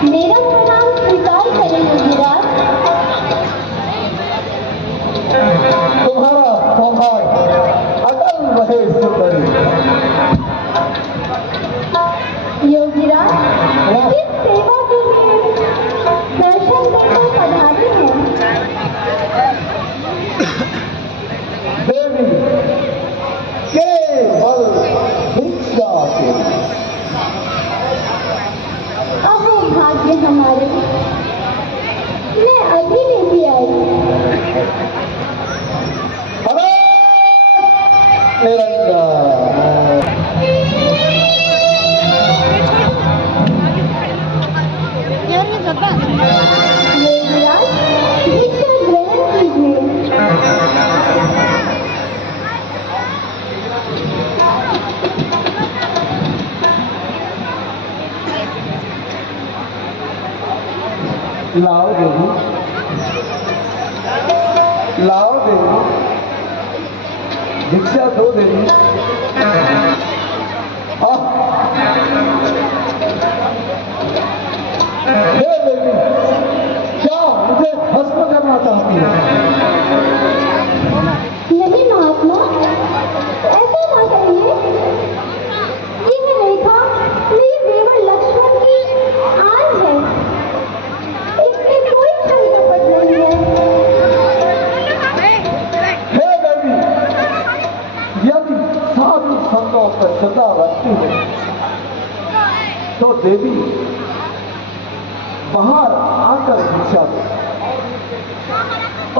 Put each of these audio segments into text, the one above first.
मेरा प्रणाम स्वीकार करें युवराज। तुम्हारा सौभाग्य अटल रहे सुंदरी। योगीराज, इस सेवा के लिए दर्शन करना पधारे हैं। देवी केवल भिक्षा के लिए। अहो भाग्य हमारे, मैं अभी लेके आई। अरे निरंजन, योगीराज, भिक्षा ग्रहण कीजिए। लाओ देवी, लाओ देवी, भिक्षा दो देवी। हे देवी, क्या मुझे भस्म करना चाहती है? नहीं महात्मा, ऐसा ना कहिए। यह रेखा मेरे देवर लक्ष्मण की आन है। इसमें कोई छल कपट नहीं है। हे देवी, यदि साधु संतों पर श्रद्धा रखती है तो देवी बाहर आकर भिक्षा दे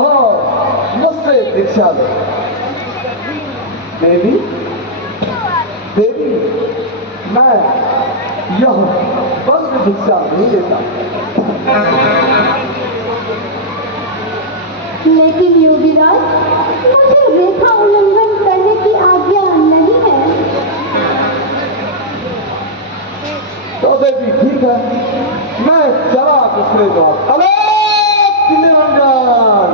और मुझसे भिक्षा दे। देवी, देवी, मैं यह बंद भिक्षा नहीं देता। लेकिन योगीराज, मुझे रेखा उल्लंघन करने की आज्ञा नहीं है। तो देवी ठीक है, मैं चला दूसरे द्वार। अरे निरंजन,